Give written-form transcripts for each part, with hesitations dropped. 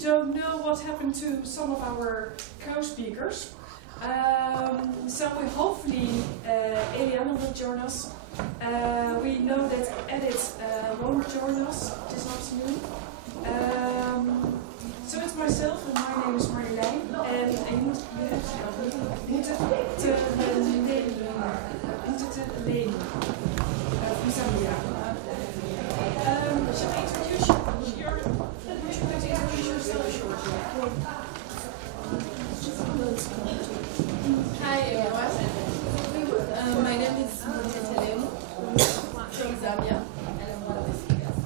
don't know what happened to some of our co-speakers. So we hopefully Eliana will join us. We know that Edith won't join us this afternoon. So it's myself, and my name is Marjolein. En je moet het lenen. Van Zambia. Shall I introduce you? Would you like to introduce yourself shortly? Hi everyone. My name is Montezalem from Zambia, and I'm one of the speakers.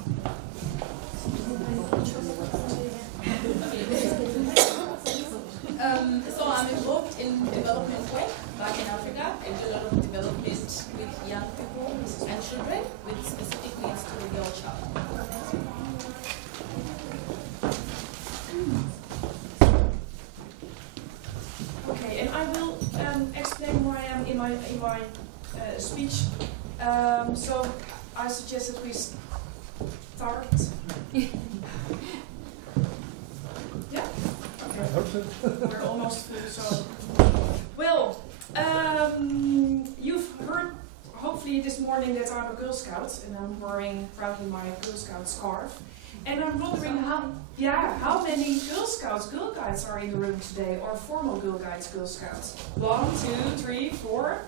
So I'm involved in development work back in Africa. I do a lot of development with young people and children with specific needs to the girl child. Okay, and I will explain who I am in my speech. So I suggest that we start. Yeah. Okay. I hope so. We're almost full. So, well, you've heard hopefully this morning that I'm a Girl Scout, and I'm wearing proudly my Girl Scout scarf. And I'm wondering how many Girl Scouts, Girl Guides are in the room today, or formal Girl Guides, Girl Scouts? 1, 2, 3, 4.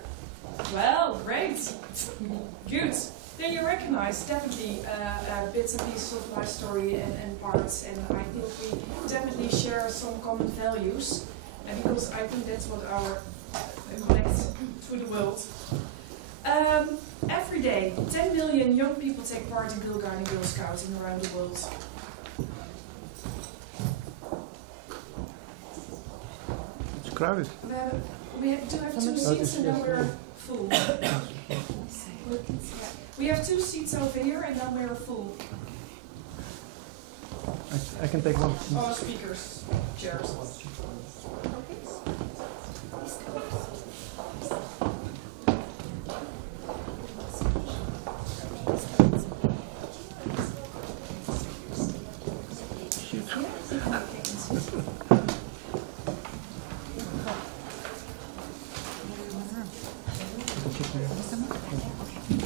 Well, great. Good. Then you recognize definitely bits and pieces of my story and parts, and I think we definitely share some common values, and because I think that's what our connects to the world. Every day, 10 million young people take part in Girl Guide and Girl Scouting around the world. It's crowded. We do have 2 seats and then we're full. We have 2 seats over here and then we're full. I can take one. Oh, speakers, chairs.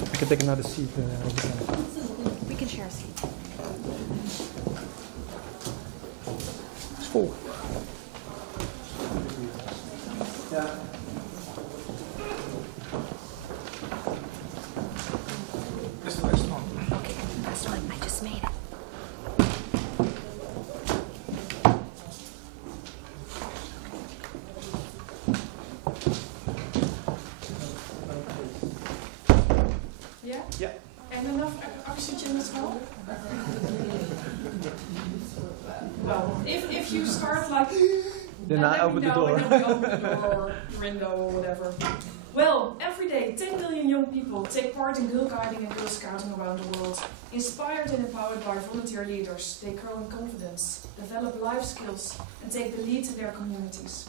I can take another seat over there. We can share a seat. It's full. Okay, This is the last one. okay, that's one. I just made it. Yeah? Yeah. And enough oxygen as well? Well, if you start like... Then I open the door. And then we open the door or window or whatever. Well, every day 10 million young people take part in Girl Guiding and Girl Scouting around the world. Inspired and empowered by volunteer leaders, they grow in confidence, develop life skills and take the lead in their communities.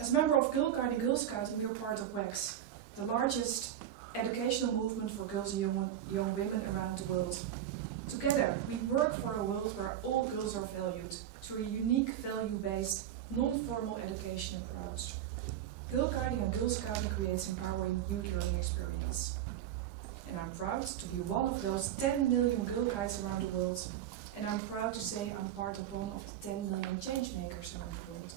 As member of Girl Guiding and Girl Scouting, we are part of WEF-The, the largest educational movement for girls and young women around the world. Together, we work for a world where all girls are valued through a unique value-based, non-formal education approach. Girl Guiding and Girl Scouting creates empowering youth learning experience. And I'm proud to be one of those 10 million Girl Guides around the world. And I'm proud to say I'm part of one of the 10 million change makers around the world.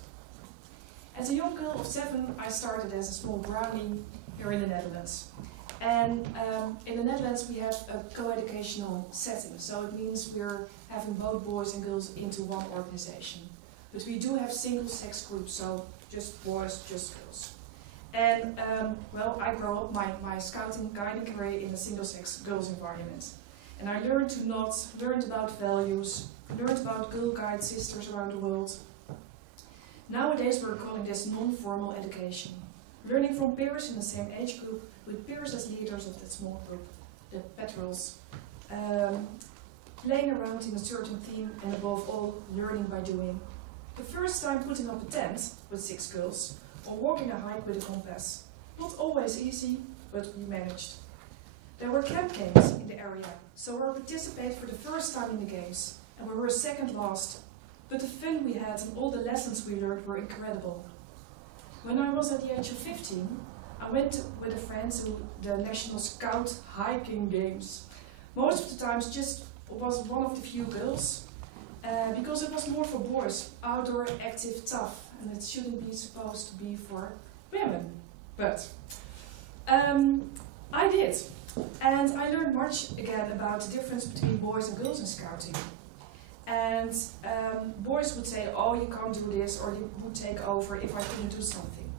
As a young girl of 7, I started as a small brownie here in the Netherlands. And in the Netherlands we have a co-educational setting, so it means we're having both boys and girls into one organization. But we do have single-sex groups, so just boys, just girls. And well, I grew up my scouting guiding career in a single-sex girls environment. And I learned to nod, learned about values, learned about Girl Guide sisters around the world. Nowadays we're calling this non-formal education. Learning from peers in the same age group, with peers as leaders of that small group, the petrels. Playing around in a certain theme, and above all, learning by doing. The first time putting up a tent with 6 girls, or walking a hike with a compass. Not always easy, but we managed. There were camp games in the area, so we participated for the first time in the games, and we were second last. but the fun we had and all the lessons we learned were incredible. When I was at the age of 15, I went with a friend to the National Scout hiking games. Most of the times just was one of the few girls, because it was more for boys, outdoor, active, tough, and it shouldn't be supposed to be for women. But I did, and I learned much again about the difference between boys and girls in scouting. And boys would say, oh, you can't do this, or you would take over if I couldn't do something.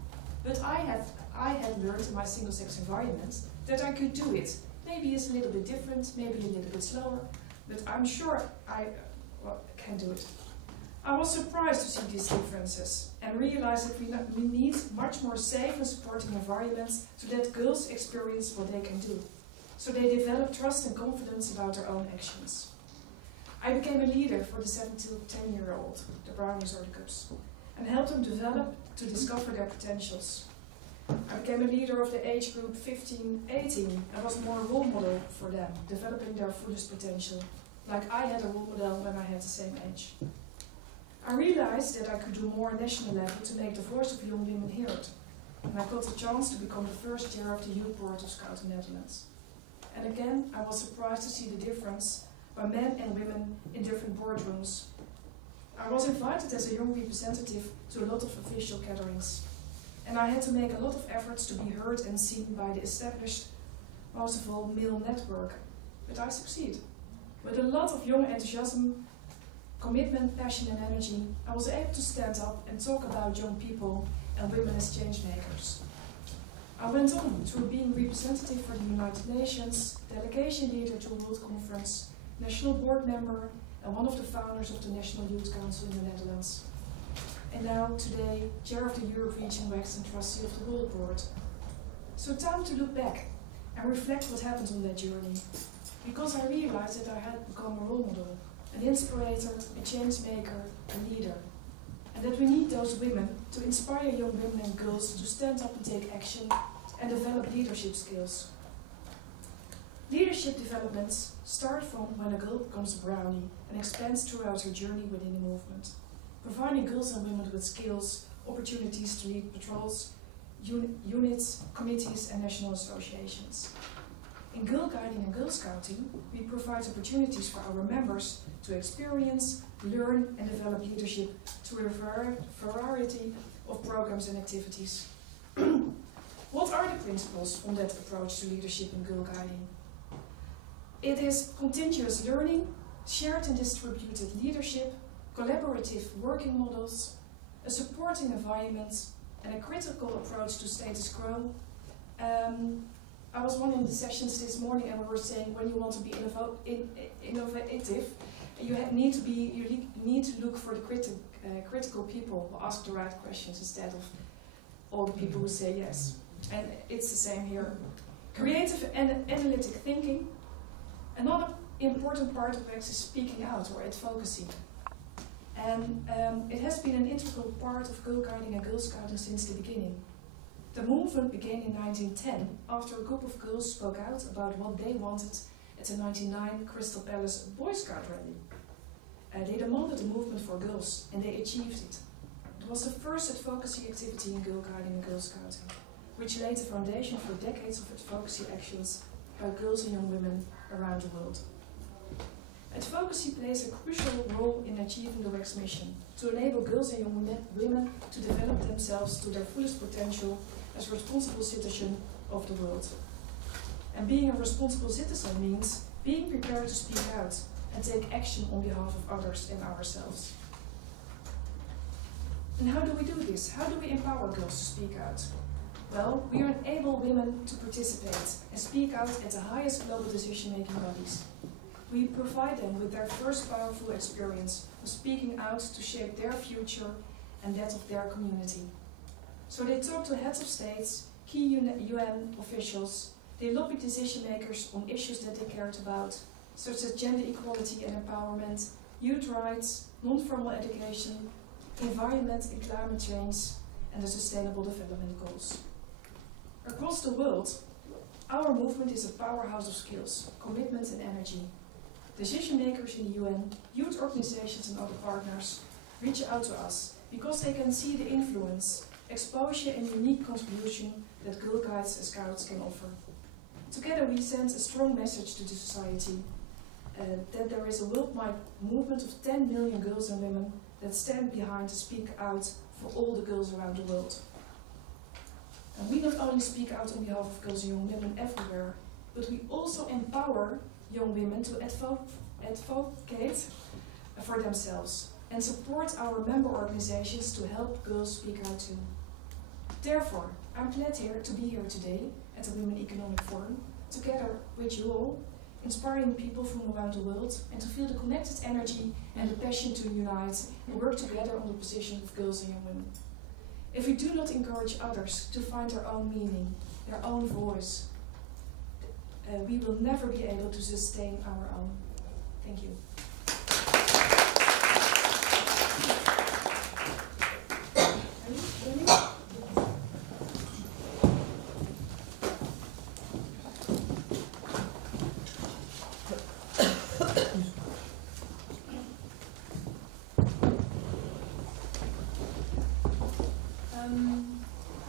But I had learned in my single-sex environment that I could do it. Maybe it's a little bit different, maybe a little bit slower, but I'm sure I can do it. I was surprised to see these differences and realized that we need much more safe and supporting environments to let girls experience what they can do, so they develop trust and confidence about their own actions. I became a leader for the 7 to 10-year-old, the brownies or the cubs, and helped them develop to discover their potentials. I became a leader of the age group 15-18 and was more a role model for them, developing their fullest potential, like I had a role model when I had the same age. I realized that I could do more on national level to make the voice of young women heard, and I got the chance to become the first chair of the youth board of Scouting Netherlands. And again, I was surprised to see the difference by men and women in different boardrooms. I was invited as a young representative to a lot of official gatherings, and I had to make a lot of efforts to be heard and seen by the established, most of all, male network. But I succeed. With a lot of young enthusiasm, commitment, passion and energy, I was able to stand up and talk about young people and women as change makers. I went on through being representative for the United Nations, delegation leader to a World Conference, national board member, and one of the founders of the National Youth Council in the Netherlands. And now, today, chair of the Europe Region WEF-The and trustee of the World Board. So time to look back and reflect what happened on that journey. Because I realized that I had become a role model, an inspirator, a change maker, a leader. And that we need those women to inspire young women and girls to stand up and take action and develop leadership skills. Leadership developments start from when a girl becomes a brownie and expands throughout her journey within the movement, providing girls and women with skills, opportunities to lead patrols, units, committees and national associations. In Girl Guiding and Girl Scouting, we provide opportunities for our members to experience, learn and develop leadership through a variety of programs and activities. What are the principles on that approach to leadership in Girl Guiding? It is continuous learning, shared and distributed leadership, collaborative working models, a supporting environment, and a critical approach to status quo. I was one in the sessions this morning and we were saying when you want to be innovative, you need to look for the critical people who ask the right questions instead of all the people who say yes. And it's the same here. Creative and analytic thinking. Another important part of WEF is speaking out or advocacy. And it has been an integral part of Girl Guiding and Girl Scouting since the beginning. The movement began in 1910 after a group of girls spoke out about what they wanted at the 1999 Crystal Palace Boy Scout rally. They demanded a movement for girls, and they achieved it. It was the first advocacy activity in Girl Guiding and Girl Scouting, which laid the foundation for decades of advocacy actions by girls and young women around the world. Advocacy plays a crucial role in achieving the WEF's mission, to enable girls and young women to develop themselves to their fullest potential as responsible citizens of the world. And being a responsible citizen means being prepared to speak out and take action on behalf of others and ourselves. And how do we do this? How do we empower girls to speak out? Well, we enable women to participate and speak out at the highest global decision-making bodies. We provide them with their first powerful experience of speaking out to shape their future and that of their community. So they talk to heads of states, key UN officials, they lobby decision makers on issues that they cared about, such as gender equality and empowerment, youth rights, non-formal education, environment and climate change, and the Sustainable Development Goals. Across the world, our movement is a powerhouse of skills, commitment and energy. Decision makers in the UN, youth organizations and other partners, reach out to us because they can see the influence, exposure and unique contribution that Girl Guides and Scouts can offer. Together we send a strong message to the society that there is a worldwide movement of 10 million girls and women that stand behind to speak out for all the girls around the world. And we not only speak out on behalf of girls and young women everywhere, but we also empower young women to advocate for themselves and support our member organizations to help girls speak out too. Therefore, I'm glad to be here today at the Women Economic Forum, together with you all, inspiring people from around the world, and to feel the connected energy and the passion to unite and work together on the position of girls and young women. If we do not encourage others to find their own meaning, their own voice, we will never be able to sustain our own. Thank you.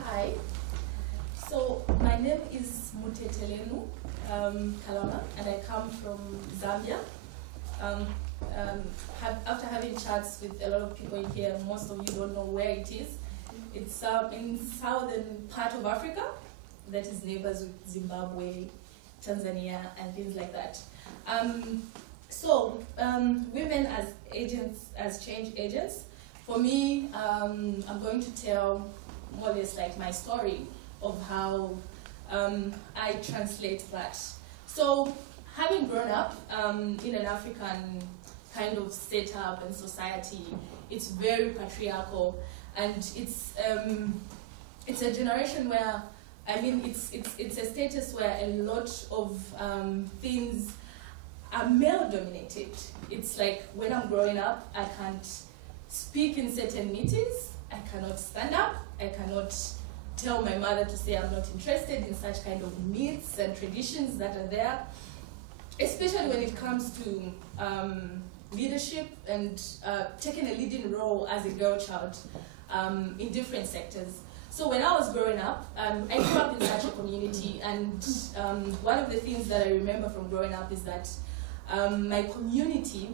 Hi. So my name is Mutetelenu Kalama, and I come from Zambia. After having chats with a lot of people in here, most of you don't know where it is. It's in southern part of Africa, that is neighbors with Zimbabwe, Tanzania, and things like that. Women as agents, as change agents. For me, I'm going to tell more or less like my story of how I translate that. So, having grown up in an African kind of setup and society, it's very patriarchal, and it's a generation where, I mean, it's a status where a lot of things are male-dominated. It's like when I'm growing up, I can't speak in certain meetings, I cannot stand up, I cannot tell my mother to say I'm not interested in such kind of myths and traditions that are there, especially when it comes to leadership and taking a leading role as a girl child in different sectors. So when I was growing up, I grew up in such a community, and one of the things that I remember from growing up is that my community,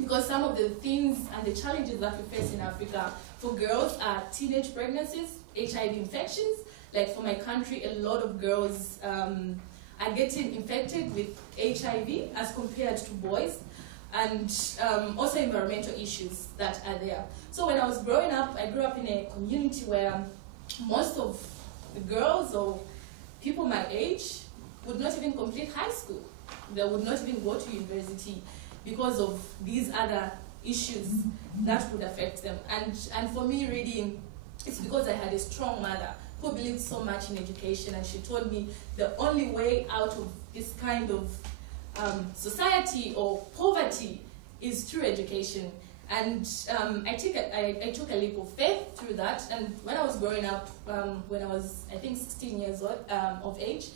because some of the things and the challenges that we face in Africa for girls are teenage pregnancies, HIV infections. Like for my country, a lot of girls are getting infected with HIV as compared to boys, and also environmental issues that are there. So when I was growing up, I grew up in a community where most of the girls or people my age would not even complete high school. They would not even go to university because of these other issues that would affect them. And for me, really, it's because I had a strong mother who believed so much in education, and she told me the only way out of this kind of society or poverty is through education. And I took a leap of faith through that. And when I was growing up, when I was, I think, 16 years old, of age,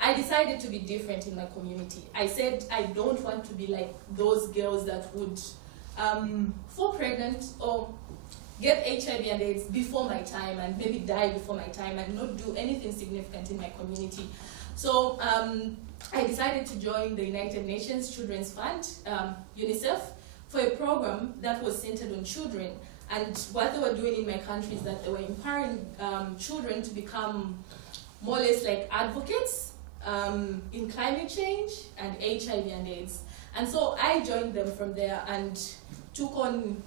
I decided to be different in my community. I said I don't want to be like those girls that would fall pregnant or get HIV and AIDS before my time and maybe die before my time and not do anything significant in my community. So I decided to join the United Nations Children's Fund, UNICEF, for a program that was centered on children. And what they were doing in my country is that they were empowering children to become more or less like advocates in climate change and HIV and AIDS. And so I joined them from there and took on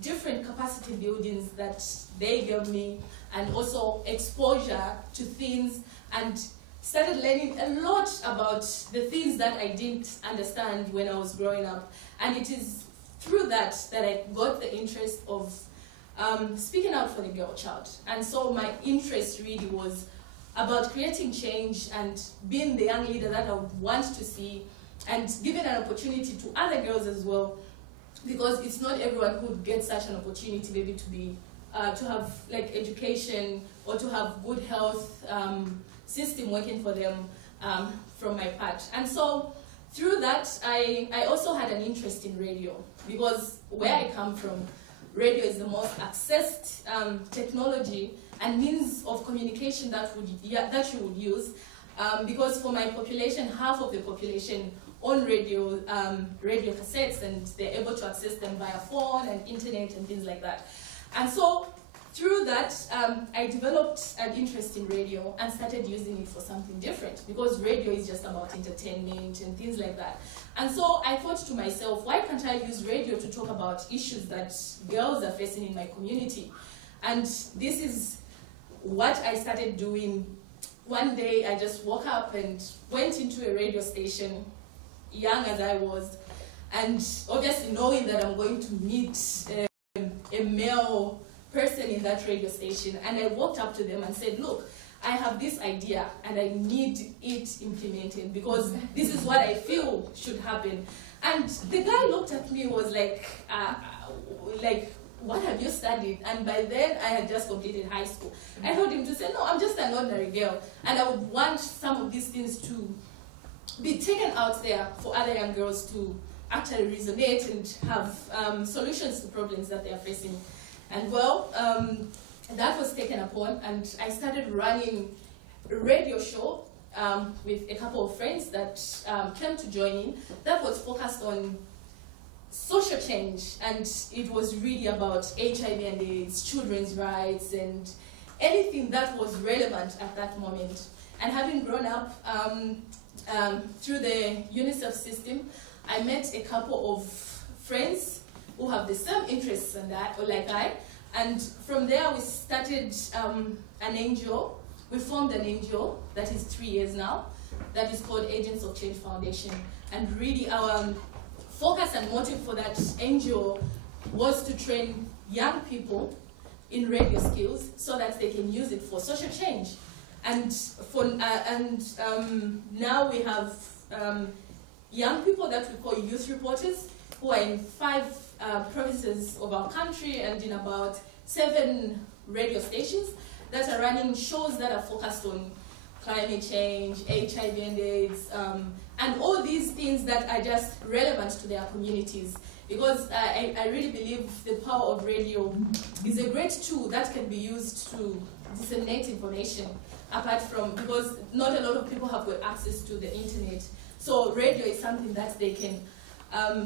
different capacity buildings that they gave me, and also exposure to things, and started learning a lot about the things that I didn't understand when I was growing up. And it is through that I got the interest of speaking out for the girl child. And so my interest really was about creating change and being the young leader that I would want to see, and giving an opportunity to other girls as well, because it's not everyone who would get such an opportunity, maybe to be to have like education or to have good health system working for them from my part. And so through that, I also had an interest in radio, because where I come from, radio is the most accessed technology and means of communication that you would use, because for my population, half of the population own radio cassettes, and they're able to access them via phone and internet and things like that. And so through that, I developed an interest in radio and started using it for something different, because radio is just about entertainment and things like that. And so I thought to myself, why can't I use radio to talk about issues that girls are facing in my community? And this is what I started doing. One day I just woke up and went into a radio station, young as I was, and obviously knowing that I'm going to meet a male person in that radio station, and I walked up to them and said, look, I have this idea and I need it implemented because this is what I feel should happen. And the guy looked at me and was like, what have you studied? And by then I had just completed high school. I told him to say, no, I'm just an ordinary girl, and I would want some of these things to be taken out there for other young girls to actually resonate and have solutions to problems that they are facing. And well, that was taken upon, and I started running a radio show with a couple of friends that came to join in, that was focused on social change, and it was really about HIV and AIDS, children's rights, and anything that was relevant at that moment. And having grown up through the UNICEF system, I met a couple of friends who have the same interests in that, or like I, and from there we started an NGO. We formed an NGO that is 3 years now, that is called Agents of Change Foundation. And really our focus and motive for that NGO was to train young people in radio skills so that they can use it for social change. And now we have young people that we call youth reporters, who are in 5 provinces of our country and in about 7 radio stations that are running shows that are focused on climate change, HIV and AIDS, and all these things that are just relevant to their communities. Because I really believe the power of radio is a great tool that can be used to disseminate information, apart from, because not a lot of people have got access to the internet. So radio is something that they can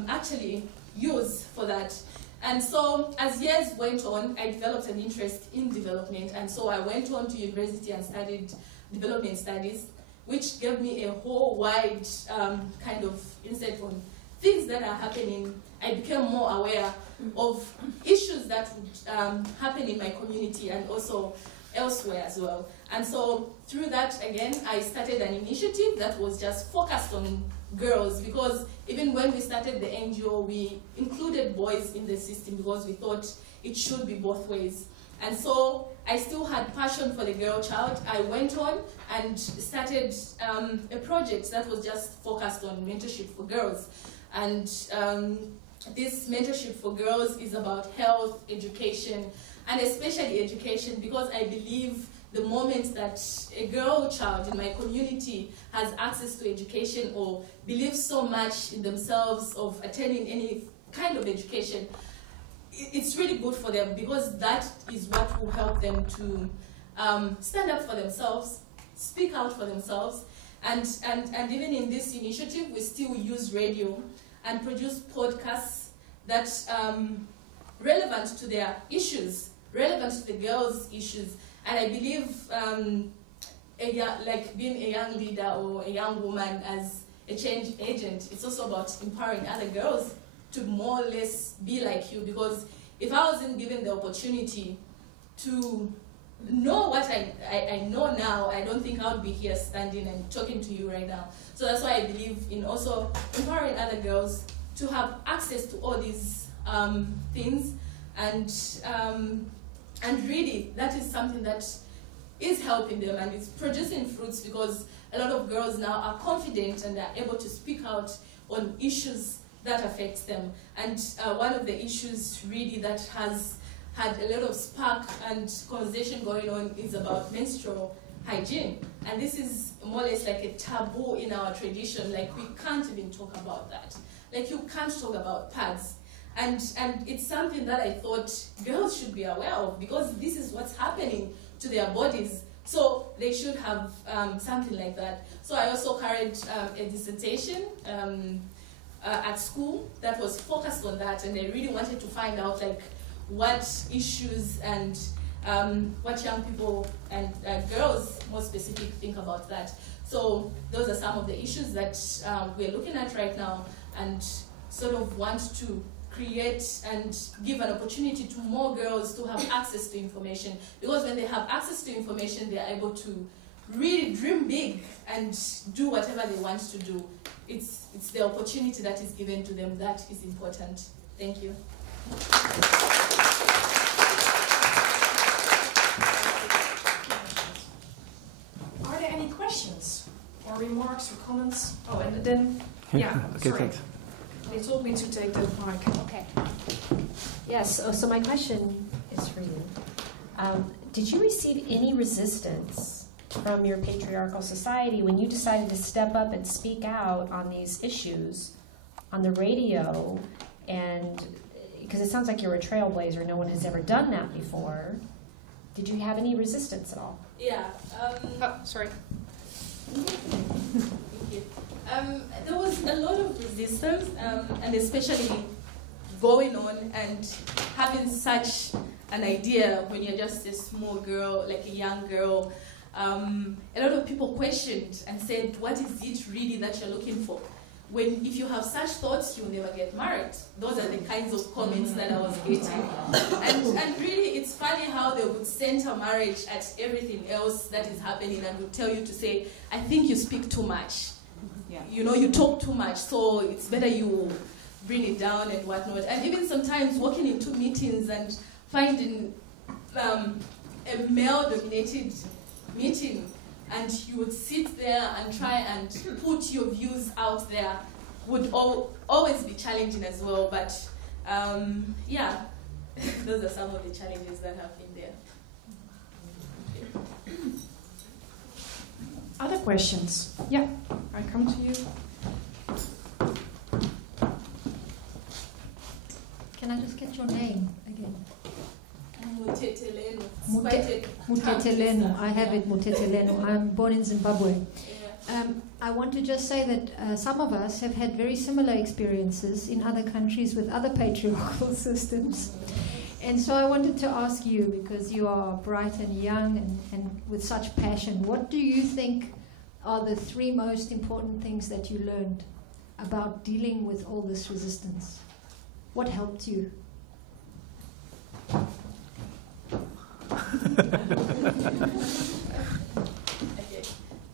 actually use for that. And so as years went on, I developed an interest in development, and so I went on to university and studied development studies, which gave me a whole wide kind of insight on things that are happening. I became more aware of issues that would happen in my community and also elsewhere as well. And so through that, again, I started an initiative that was just focused on girls, because even when we started the NGO, we included boys in the system because we thought it should be both ways. And so I still had passion for the girl child. I went on and started a project that was just focused on mentorship for girls. And this mentorship for girls is about health, education, and especially education, because I believe the moment that a girl child in my community has access to education or believes so much in themselves of attaining any kind of education, it's really good for them, because that is what will help them to stand up for themselves, speak out for themselves. And even in this initiative, we still use radio and produce podcasts that relevant to their issues, relevant to the girls' issues. And I believe like being a young leader or a young woman as a change agent, it's also about empowering other girls to more or less be like you. Because if I wasn't given the opportunity to know what I know now, I don't think I would be here standing and talking to you right now. So that's why I believe in also empowering other girls to have access to all these things, and really that is something that is helping them and it's producing fruits, because a lot of girls now are confident and are able to speak out on issues that affect them. And one of the issues really that has had a lot of spark and conversation going on is about menstrual hygiene. And this is more or less like a taboo in our tradition. Like, we can't even talk about that. Like, you can't talk about pads. And it's something that I thought girls should be aware of, because this is what's happening to their bodies. So they should have something like that. So I also carried a dissertation at school that was focused on that, and I really wanted to find out like what issues and what young people and girls more specific think about that. So those are some of the issues that we're looking at right now, and sort of want to create and give an opportunity to more girls to have access to information, because when they have access to information, they're able to really dream big and do whatever they want to do. It's the opportunity that is given to them that is important. Thank you. Are there any questions or remarks or comments? Oh, and then, yeah, Okay, sorry. thanks. They told me to take the mic. Okay. Yes, so my question is for you. Did you receive any resistance from your patriarchal society when you decided to step up and speak out on these issues on the radio? And because it sounds like you're a trailblazer, no one has ever done that before. Did you have any resistance at all? Yeah. Oh, sorry. Thank you. There was a lot of resistance, and especially going on and having such an idea when you're just a small girl, like a young girl. A lot of people questioned and said, what is it really that you're looking for? If you have such thoughts, you'll never get married. Those are the kinds of comments that I was getting. And really, it's funny how they would center marriage at everything else that is happening and would tell you to say, I think you speak too much. Yeah. You know, you talk too much, so it's better you bring it down and whatnot. And even sometimes walking into meetings and finding a male-dominated meeting, and you would sit there and try and put your views out there, would always be challenging as well. But yeah, those are some of the challenges that have been there. Other questions? Yeah, I come to you. Can I just get your name again? Mutetelenu. Mutetelenu. I have it, Mutetelenu. I'm born in Zimbabwe. Yeah. I want to just say that some of us have had very similar experiences in other countries with other patriarchal systems. And so I wanted to ask you, because you are bright and young and with such passion, what do you think are the 3 most important things that you learned about dealing with all this resistance? What helped you? Okay,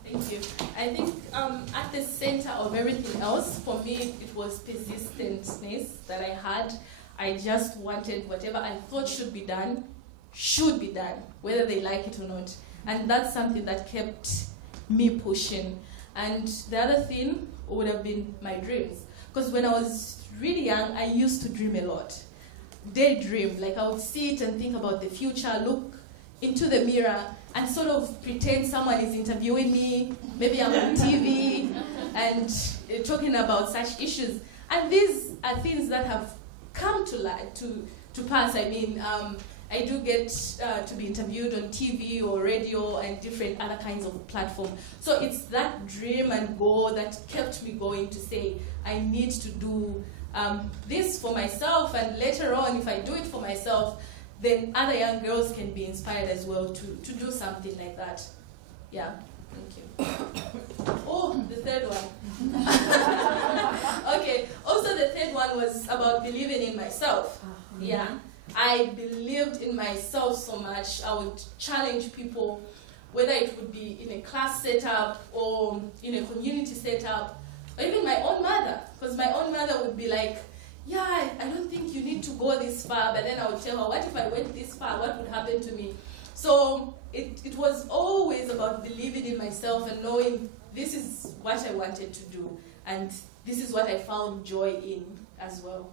thank you. I think at the center of everything else, for me, it was persistentness that I had. I just wanted whatever I thought should be done, whether they like it or not. And that's something that kept me pushing. And the other thing would have been my dreams. Because when I was really young, I used to dream a lot. Daydream, like I would sit and think about the future, look into the mirror, and sort of pretend someone is interviewing me. Maybe I'm on TV and talking about such issues. And these are things that have come to light, to pass. I mean, I do get to be interviewed on TV or radio and different other kinds of platforms. So it's that dream and goal that kept me going to say, I need to do this for myself, and later on, if I do it for myself, then other young girls can be inspired as well to do something like that. Yeah, thank you. Oh, the third one. Okay, also the third one was about believing in myself. Yeah, I believed in myself so much. I would challenge people, whether it would be in a class setup or in a community setup, or even my own mother, because my own mother would be like, yeah, I don't think you need to go this far, but then I would tell her, what if I went this far, what would happen to me? So it was always about believing in myself and knowing this is what I wanted to do, and this is what I found joy in as well.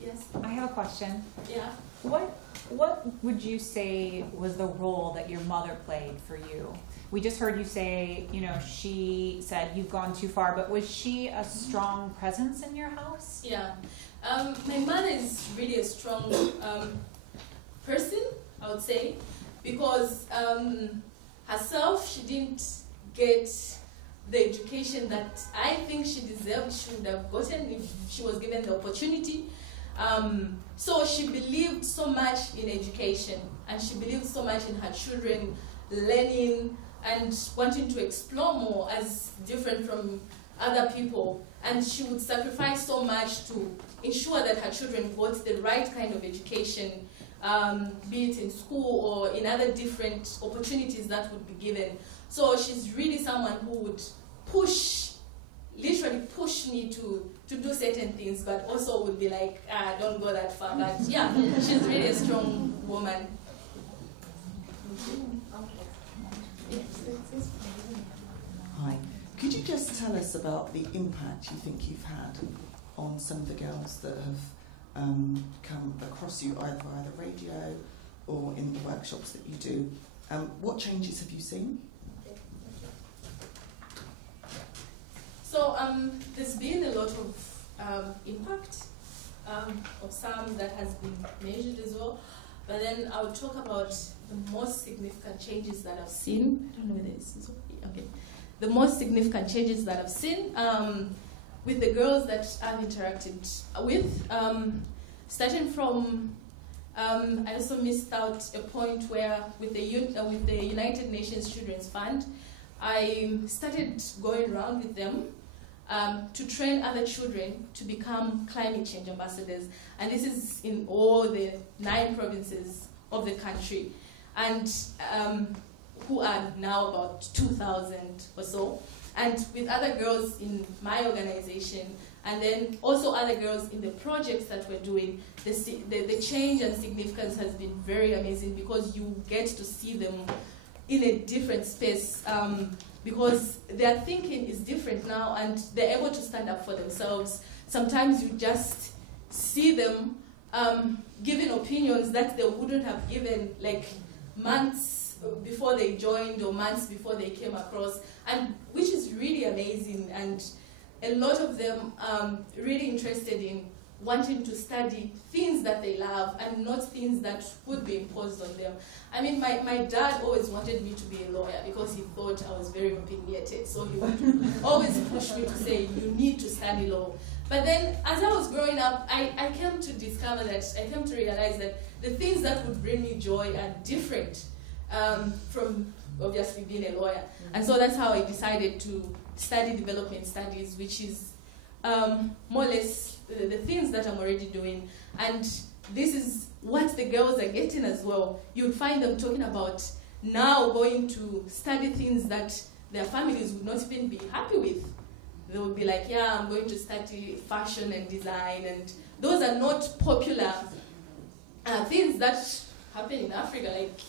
Yes? I have a question. Yeah. What would you say was the role that your mother played for you? we just heard you say, you know, she said you've gone too far, but was she a strong presence in your house? Yeah. My mother is really a strong person, I would say, because herself, she didn't get the education that I think she deserved. She would have gotten if she was given the opportunity. So she believed so much in education, and she believed so much in her children learning and wanting to explore more as different from other people. And she would sacrifice so much to ensure that her children got the right kind of education, be it in school or in other different opportunities that would be given. So she's really someone who would literally push me to do certain things, but also would be like, don't go that far. But yeah, she's really a strong woman. Hi. Could you just tell us about the impact you think you've had on some of the girls that have come across you either via the radio or in the workshops that you do? What changes have you seen? So there's been a lot of impact of some that has been measured as well. But then I would talk about the most significant changes that I've seen. I don't know whether this is okay. The most significant changes that I've seen with the girls that I've interacted with, starting from, I also missed out a point where with the United Nations Children's Fund, I started going around with them to train other children to become climate change ambassadors. And this is in all the 9 provinces of the country, and who are now about 2,000 or so. And with other girls in my organization, and then also other girls in the projects that we're doing, the change and significance has been very amazing, because you get to see them in a different space, because their thinking is different now, and they're able to stand up for themselves. Sometimes you just see them giving opinions that they wouldn't have given like months before they joined or months before they came across, and which is really amazing. And a lot of them really interested in wanting to study things that they love and not things that would be imposed on them. I mean, my dad always wanted me to be a lawyer because he thought I was very opinionated, so he would always push me to say, you need to study law. But then, as I was growing up, I came to discover that, I came to realize that the things that would bring me joy are different from obviously being a lawyer. And so that's how I decided to study development studies, which is more or less the things that I'm already doing. And this is what the girls are getting as well. You'd find them talking about now going to study things that their families would not even be happy with. They would be like, yeah, I'm going to study fashion and design, and those are not popular things that happen in Africa, like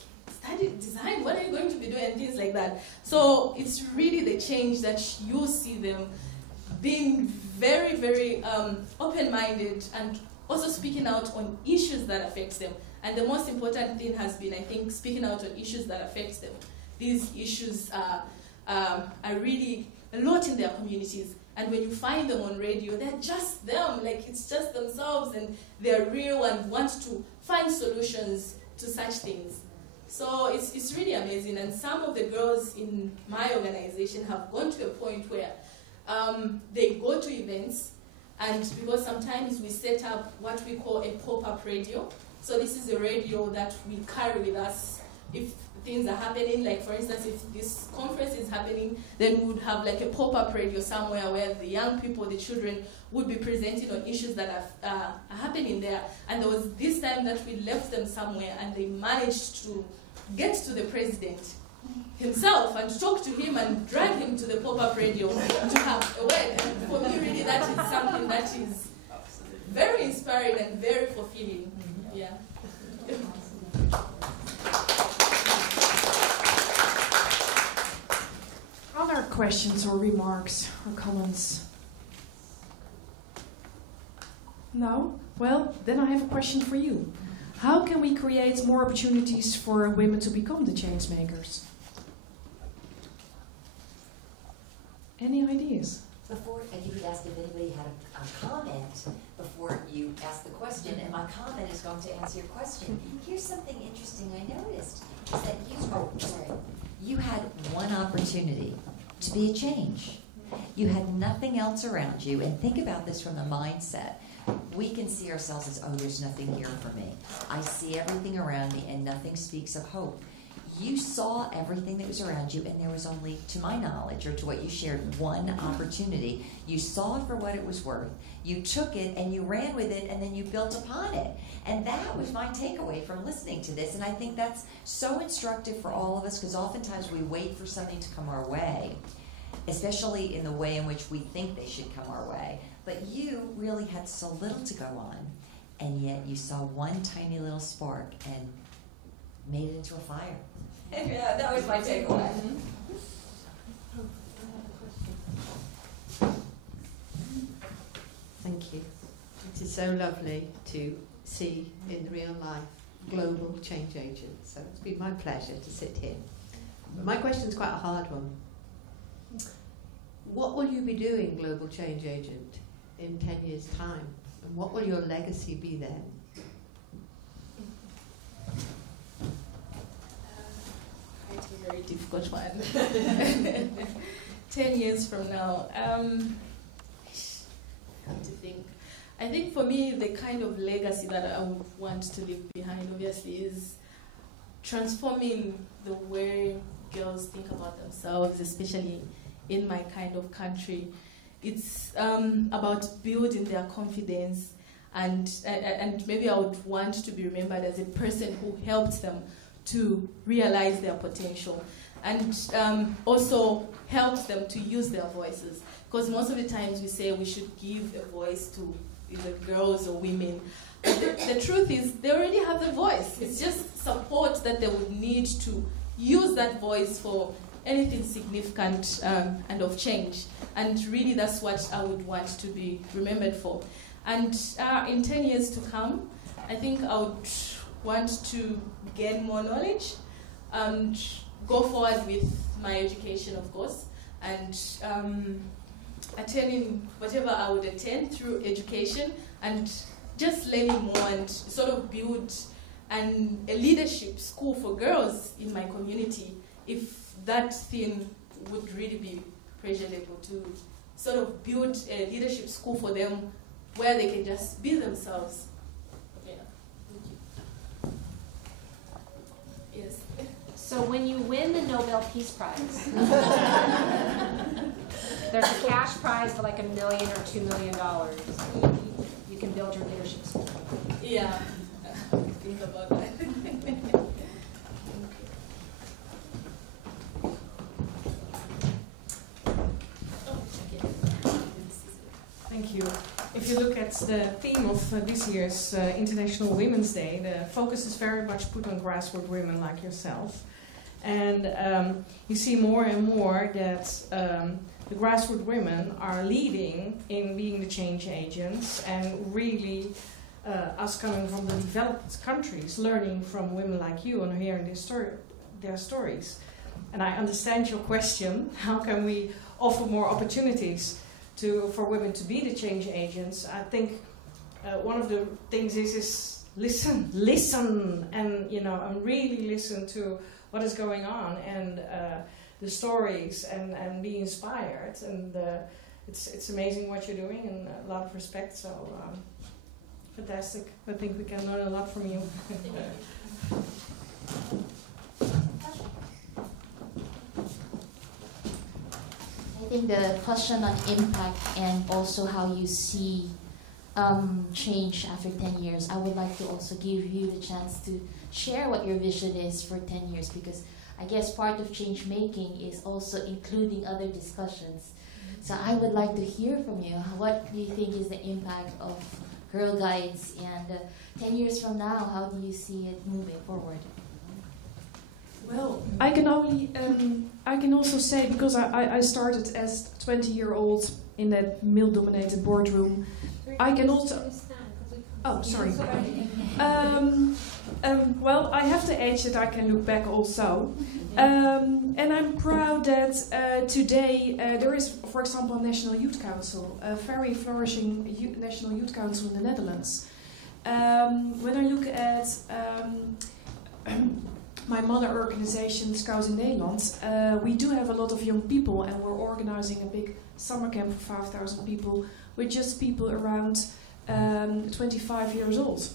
study design, what are you going to be doing, and things like that. So it's really the change that you see them being very, very open-minded, and also speaking out on issues that affect them. And the most important thing has been, I think, speaking out on issues that affect them. These issues are really a lot in their communities, and when you find them on radio, they're just them, like it's just themselves, and they're real and want to find solutions to such things. So it's really amazing. And some of the girls in my organization have gone to a point where they go to events, and because sometimes we set up what we call a pop-up radio. So this is a radio that we carry with us if things are happening. Like, for instance, if this conference is happening, then we would have like a pop-up radio somewhere where the young people, the children, would be presenting on issues that are happening there. And there was this time that we left them somewhere, and they managed to get to the president himself and talk to him and drag him to the pop-up radio to have a word. And for me, really, that is something that is very inspiring and very fulfilling. Yeah. Other questions or remarks or comments? No? Well, then I have a question for you. How can we create more opportunities for women to become the change makers? Any ideas? Before, I think you asked if anybody had a comment before you asked the question, and my comment is going to answer your question. Here's something interesting I noticed, is that you had one opportunity to be a change. You had nothing else around you, and think about this from the mindset. We can see ourselves as, oh, there's nothing here for me. I see everything around me, and nothing speaks of hope. You saw everything that was around you, and there was only, to my knowledge, or to what you shared, one opportunity. You saw it for what it was worth. You took it, and you ran with it, and then you built upon it. And that was my takeaway from listening to this. And I think that's so instructive for all of us, because oftentimes we wait for something to come our way, especially in the way in which we think they should come our way. But you really had so little to go on, and yet you saw one tiny little spark and made it into a fire. Yeah, that was my takeaway. Thank you. It is so lovely to see in real life global change agents. So it's been my pleasure to sit here. But my question's quite a hard one. What will you be doing, global change agent, in 10 years' time? And what will your legacy be then? It's a very difficult one. 10 years from now, I have to think. I think for me, the kind of legacy that I would want to leave behind, obviously, is transforming the way girls think about themselves, especially in my kind of country. It's about building their confidence, and maybe I would want to be remembered as a person who helped them to realize their potential, and also helps them to use their voices. Because most of the times we say we should give a voice to either girls or women. But the truth is they already have the voice. It's just support that they would need to use that voice for anything significant and of change. And really that's what I would want to be remembered for. And in 10 years to come, I think I would want to gain more knowledge and go forward with my education, of course, and attending whatever I would attend through education and just learning more and sort of build a leadership school for girls in my community, if that thing would really be pleasurable, to sort of build a leadership school for them where they can just be themselves. Yeah. Thank you. Yes. So when you win the Nobel Peace Prize, there's a cash prize for like $1 million or $2 million. You can build your leadership school. Yeah. Think about that. Thank you. If you look at the theme of this year's International Women's Day, the focus is very much put on grassroots women like yourself. And you see more and more that the grassroots women are leading in being the change agents, and really us coming from the developed countries, learning from women like you and hearing their stories. And I understand your question, how can we offer more opportunities for women to be the change agents? I think one of the things is listen, and and really listen to what is going on, and the stories, and be inspired. And it's amazing what you're doing, and a lot of respect. So fantastic. I think we can learn a lot from you. I think the question on impact and also how you see change after 10 years, I would like to also give you the chance to share what your vision is for 10 years, because I guess part of change making is also including other discussions. So I would like to hear from you. What do you think is the impact of Girl Guides, and 10 years from now, how do you see it moving forward? Well, I can also say, because I started as 20-year-old in that male-dominated boardroom, I can also... Oh, sorry. Well, I have the age that I can look back also. And I'm proud that today there is, for example, a National Youth Council, a very flourishing National Youth Council in the Netherlands. When I look at my mother organization, Scouts in Nederland, we do have a lot of young people, and we're organizing a big summer camp for 5,000 people with just people around 25 years old.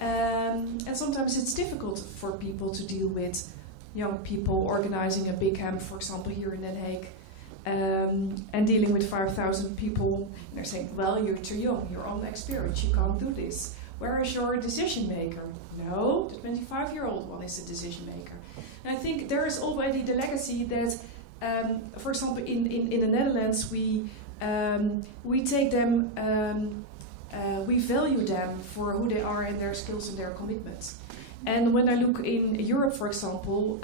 And sometimes it's difficult for people to deal with young people organizing a big camp, for example, here in Hague, and dealing with 5,000 people. And they're saying, well, you're too young, you're unexperienced, you can't do this. Where is your decision maker? No, the 25-year-old one is the decision maker. And I think there is already the legacy that, for example, in the Netherlands, we take them, we value them for who they are and their skills and their commitment. And when I look in Europe, for example,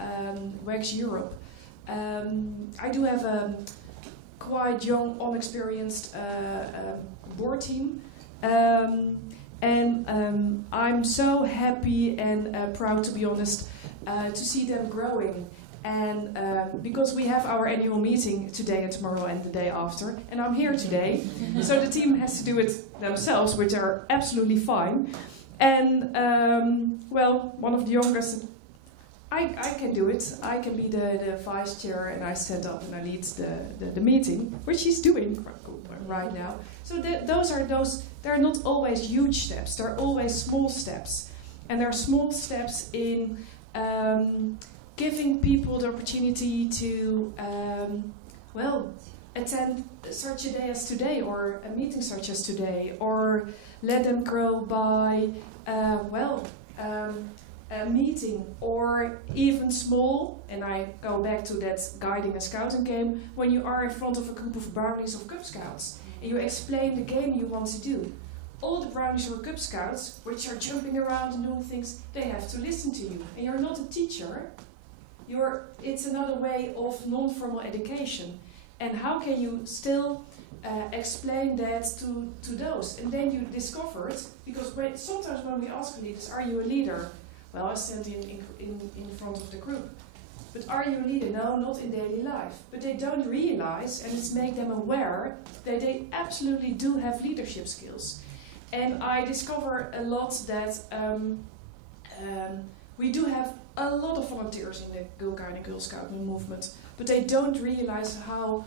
WEF-The Europe, I do have a quite young, unexperienced board team. And I'm so happy and proud, to be honest, to see them growing. And because we have our annual meeting today and tomorrow and the day after, and I'm here today, so the team has to do it themselves, which are absolutely fine. And well, one of the youngest, I can do it. I can be the vice chair, and I stand up and I lead the meeting, which he's doing right now. So they're not always huge steps. They're always small steps, and they're small steps in giving people the opportunity to, well, attend such a day as today, or a meeting such as today, or let them grow by, a meeting, or even small, and I go back to that guiding a scouting game, when you are in front of a group of brownies or Cub Scouts, and you explain the game you want to do. All the brownies or Cub Scouts, which are jumping around and doing things, they have to listen to you. And you're not a teacher. It's another way of non-formal education. And how can you still explain that to those? And then you discover it, because sometimes when we ask leaders, are you a leader? Well, I stand in front of the group. But are you a leader? No, not in daily life. But they don't realize, and it's make them aware, that they absolutely do have leadership skills. And I discover a lot that we do have a lot of volunteers in the Girl Guide and Girl Scouting movement, but they don't realize how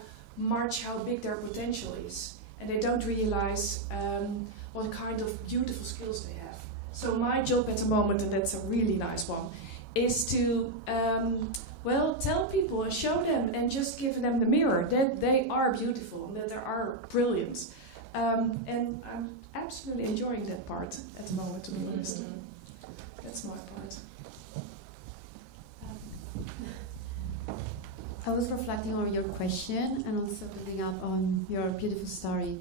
big their potential is. And they don't realize what kind of beautiful skills they have. So my job at the moment, and that's a really nice one, is to tell people and show them and just give them the mirror that they are beautiful and that they are brilliant. And I'm absolutely enjoying that part at the moment, to be honest. That's my part. I was reflecting on your question and also building up on your beautiful story.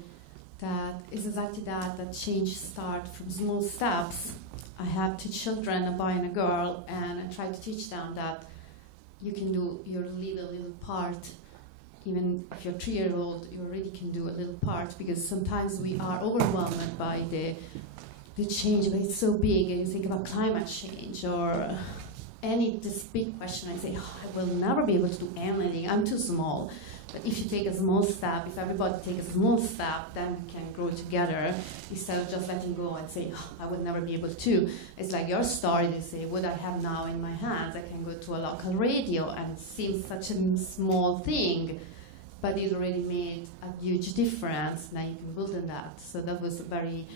That is exactly that change starts from small steps. I have 2 children, a boy and a girl, and I try to teach them that you can do your little part. Even if you're 3-year-old, you already can do a little part, because sometimes we are overwhelmed by the change, but it's so big, and you think about climate change or this big question. I say, I will never be able to do anything, I'm too small. But if you take a small step, if everybody takes a small step, then we can grow together, instead of just letting go and say, I would never be able to. It's like your story, they say, what I have now in my hands, I can go to a local radio, and it seems such a small thing, but it already made a huge difference. Now you can build on that. So that was a very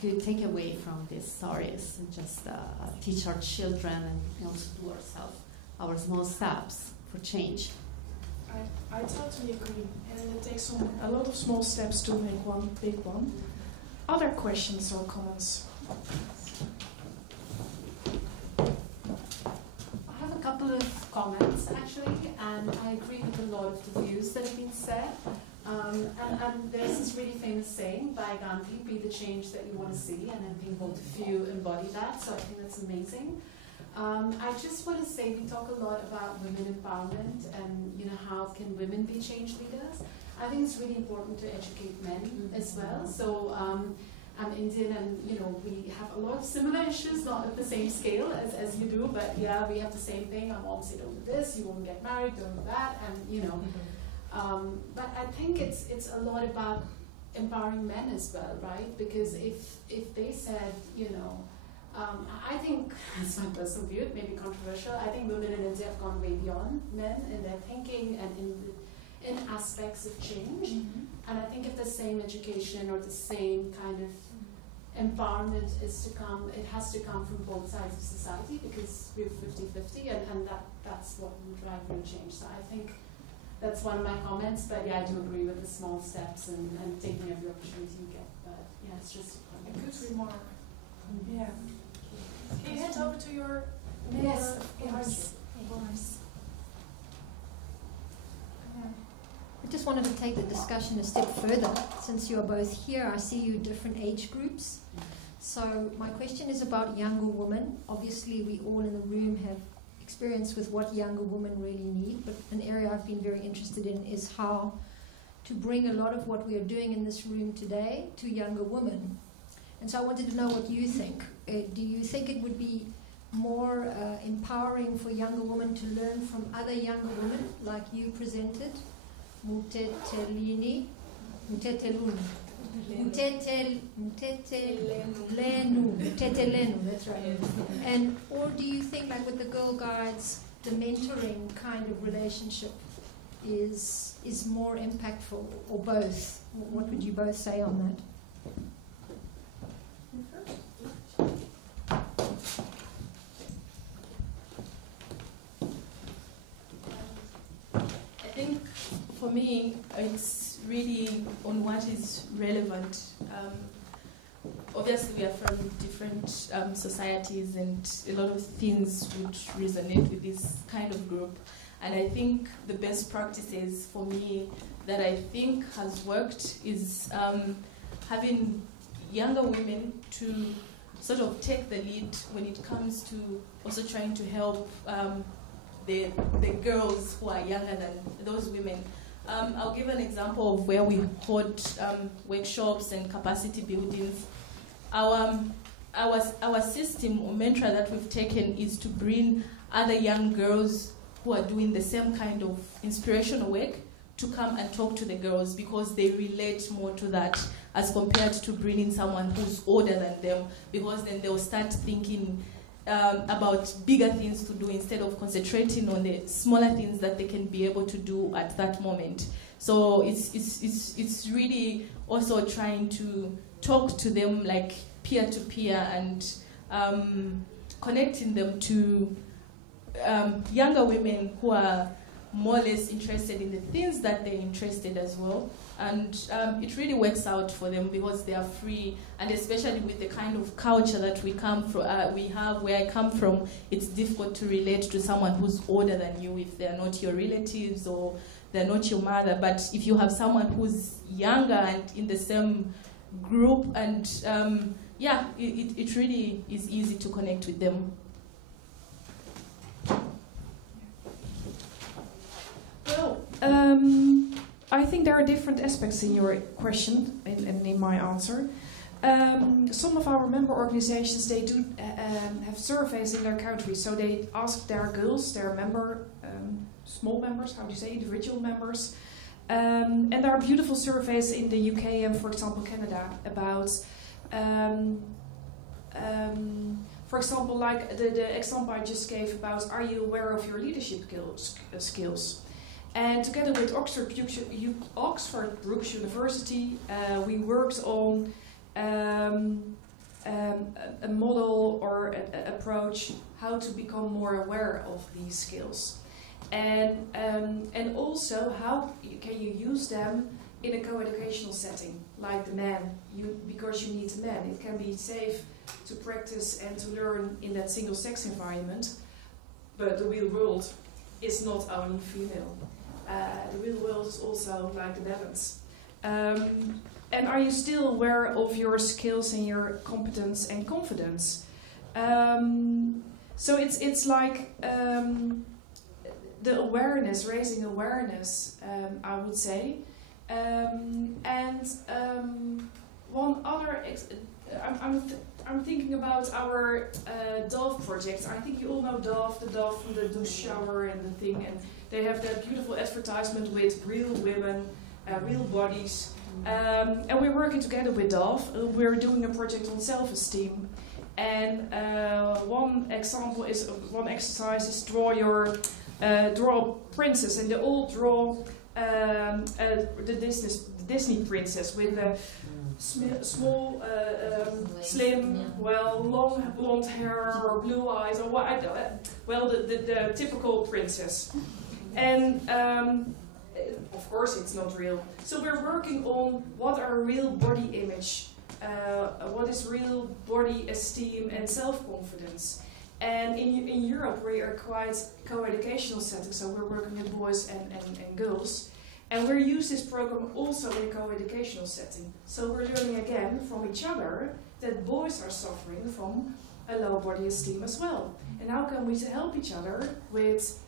good takeaway from these stories, and just teach our children and also do ourselves our small steps for change. I totally agree, and it takes a lot of small steps to make one big one. Other questions or comments? I have a couple of comments, actually, and I agree with a lot of the views that have been said. And there's this really famous saying by Gandhi, be the change that you want to see, and I think both of you embody that, so I think that's amazing. I just want to say, we talk a lot about women empowerment and how can women be change leaders. I think it's really important to educate men as well. So I'm Indian, and we have a lot of similar issues, not at the same scale as you do, but yeah, we have the same thing. Our mom said, don't do this, you won't get married, don't do that, and but I think it's a lot about empowering men as well, right? Because if they said, I think, it's my personal view, it may be controversial, I think women in India have gone way beyond men in their thinking and in aspects of change. And I think if the same education or the same kind of empowerment is to come, it has to come from both sides of society, because we're 50-50, and that's what will drive real change. So I think that's one of my comments, but yeah, I do agree with the small steps and taking every opportunity you get. But yeah, it's just a good remark. Yeah. Can you hand over to your Yes, of course. I just wanted to take the discussion a step further. Since you are both here, I see you different age groups. So my question is about younger women. Obviously, we all in the room have experience with what younger women really need, but an area I've been very interested in is how to bring a lot of what we are doing in this room today to younger women. And so I wanted to know what you think. Do you think it would be more empowering for younger women to learn from other younger women, like you presented? Mutetelenu, that's right. And or do you think, like with the Girl Guides, the mentoring kind of relationship is more impactful, or both? What would you both say on that? I think for me, it's really on what is relevant. Obviously, we are from different societies, and a lot of things would resonate with this kind of group. And I think the best practices for me that I think has worked is having younger women to sort of take the lead when it comes to also trying to help the girls who are younger than those women. I'll give an example of where we hold workshops and capacity buildings. Our system or mantra that we've taken is to bring other young girls who are doing the same kind of inspirational work to come and talk to the girls, because they relate more to that as compared to bringing someone who's older than them, because then they'll start thinking about bigger things to do instead of concentrating on the smaller things that they can be able to do at that moment. So it's really also trying to talk to them like peer to peer, and connecting them to younger women who are more or less interested in the things that they're interested as well. And it really works out for them because they are free, and especially with the kind of culture that we have where I come from, it's difficult to relate to someone who's older than you if they're not your relatives or they're not your mother. But if you have someone who's younger and in the same group, and it really is easy to connect with them. Well, I think there are different aspects in your question and in my answer. Some of our member organizations, they do have surveys in their countries, so they ask their girls, their small members, how do you say, individual members. And there are beautiful surveys in the UK and, for example, Canada about, for example, like the example I just gave about, are you aware of your leadership skills? And together with Oxford Brookes University, we worked on a model or an approach how to become more aware of these skills. And also how can you use them in a co-educational setting, like the men, because you need the men. It can be safe to practice and to learn in that single-sex environment, but the real world is not only female. The real world is also like the balance. And are you still aware of your skills and your competence and confidence? So it's like the awareness, raising awareness, I would say. And one other, I'm thinking about our Dove project. I think you all know Dove, the Dove from the douche shower and the thing, and they have that beautiful advertisement with real women, real bodies. And we're working together with Dove. We're doing a project on self-esteem. And one exercise is draw a princess, and they all draw the Disney princess with a small, slim, long blonde hair or blue eyes, or what? The typical princess. And of course, it's not real. So we're working on what are real body image. What is real body esteem and self-confidence. And in Europe we are quite co-educational setting, so we're working with boys and girls. And we use this program also in a co-educational setting. So we're learning again from each other that boys are suffering from a low body esteem as well. And how can we help each other with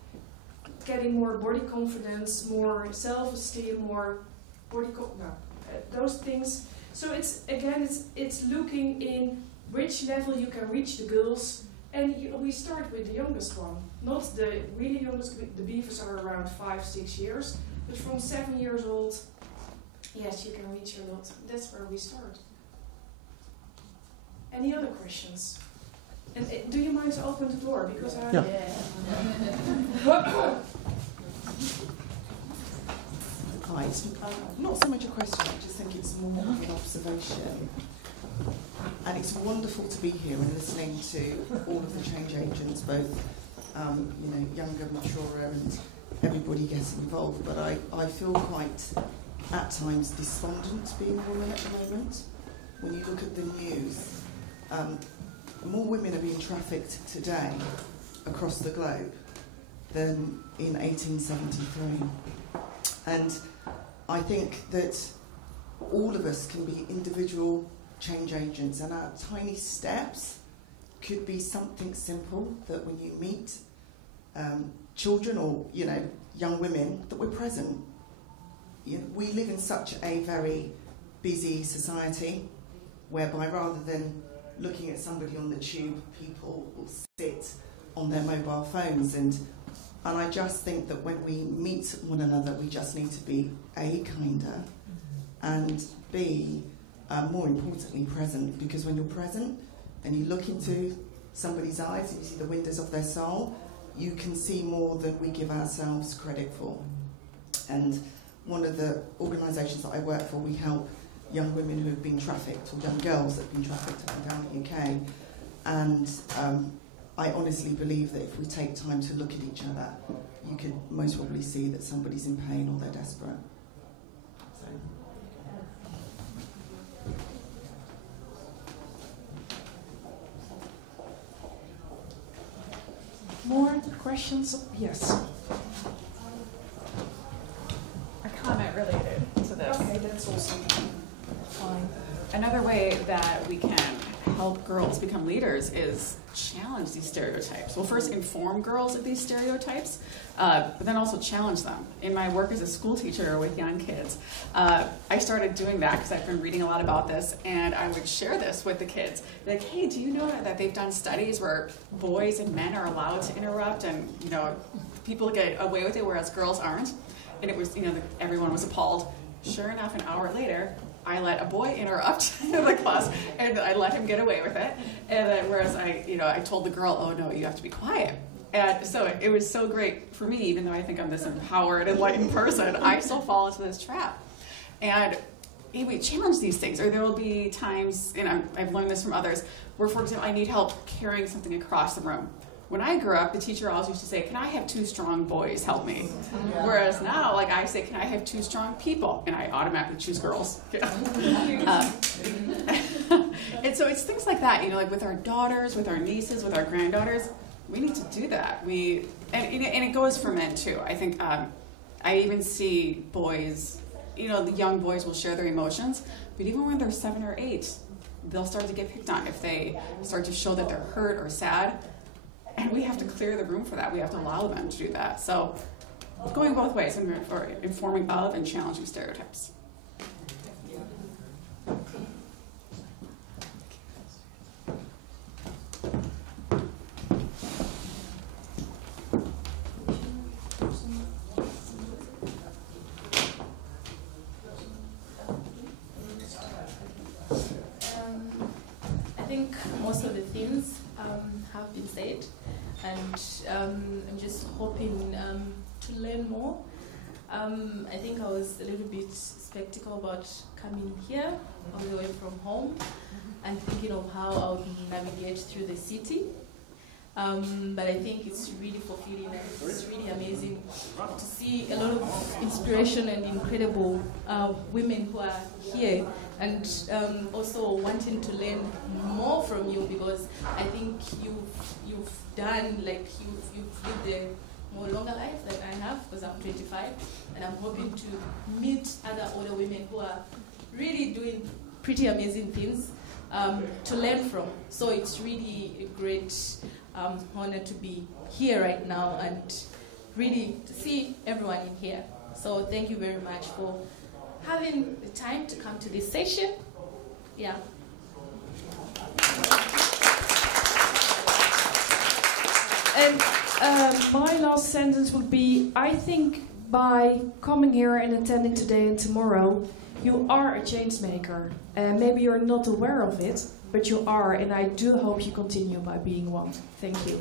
getting more body confidence, more self-esteem, more body those things. So it's looking in which level you can reach the girls, and we start with the youngest one, not the really youngest. The beavers are around 5-6 years, but from 7 years old, yes, you can reach a lot. That's where we start. Any other questions? And do you mind to open the door because I? Yeah. Hi, it's not so much a question, I just think it's more of an observation. And it's wonderful to be here and listening to all of the change agents, both younger, maturer, and everybody getting involved. But I feel quite, at times, despondent being a woman at the moment. When you look at the news, more women are being trafficked today across the globe than in 1873. And I think that all of us can be individual change agents, and our tiny steps could be something simple that when you meet children or young women, that we're present. We live in such a very busy society whereby rather than looking at somebody on the tube, people will sit on their mobile phones, and I just think that when we meet one another, we just need to be A, kinder, and B, more importantly, present. Because when you're present and you look into somebody's eyes and you see the windows of their soul, you can see more than we give ourselves credit for. And one of the organisations that I work for, we help young women who have been trafficked, or young girls that have been trafficked up and down the UK. And I honestly believe that if we take time to look at each other, you could most probably see that somebody's in pain or they're desperate. So. More questions? Yes. A comment related to this. Okay, that's awesome. Fine. Another way that we can help girls become leaders is challenge these stereotypes. Well, first inform girls of these stereotypes, but then also challenge them. In my work as a school teacher with young kids, I started doing that because I've been reading a lot about this, and I would share this with the kids. Like, hey, do you know that they've done studies where boys and men are allowed to interrupt, and people get away with it, whereas girls aren't? And it was, everyone was appalled. Sure enough, an hour later, I let a boy interrupt the class, and I let him get away with it. And then, whereas I told the girl, "Oh no, you have to be quiet." And so it was so great for me, even though I think I'm this empowered, enlightened person, I still fall into this trap. And we challenge these things, or there will be times, and I've learned this from others, where, for example, I need help carrying something across the room. When I grew up, the teacher always used to say, "Can I have 2 strong boys help me?" Whereas now, I say, "Can I have 2 strong people?" And I automatically choose girls. And so it's things like that, with our daughters, with our nieces, with our granddaughters, we need to do that. And it goes for men too. I think I even see boys, the young boys will share their emotions, but even when they're 7 or 8, they'll start to get picked on if they start to show that they're hurt or sad. And we have to clear the room for that. We have to allow them to do that. So going both ways, informing of and challenging stereotypes. and I'm just hoping to learn more. I think I was a little bit skeptical about coming here all the way from home and thinking of how I would navigate through the city. But I think it's really fulfilling and it's really amazing to see a lot of inspiration and incredible women who are here, and also wanting to learn more from you, because I think you've done, like, you've lived a more longer life than I have, because I'm 25, and I'm hoping to meet other older women who are really doing pretty amazing things to learn from. So it's really a great honor to be here right now and really to see everyone in here. So thank you very much for having the time to come to this session. Yeah. And my last sentence would be, I think by coming here and attending today and tomorrow, you are a change maker. Maybe you're not aware of it, but you are, and I do hope you continue by being one. Thank you.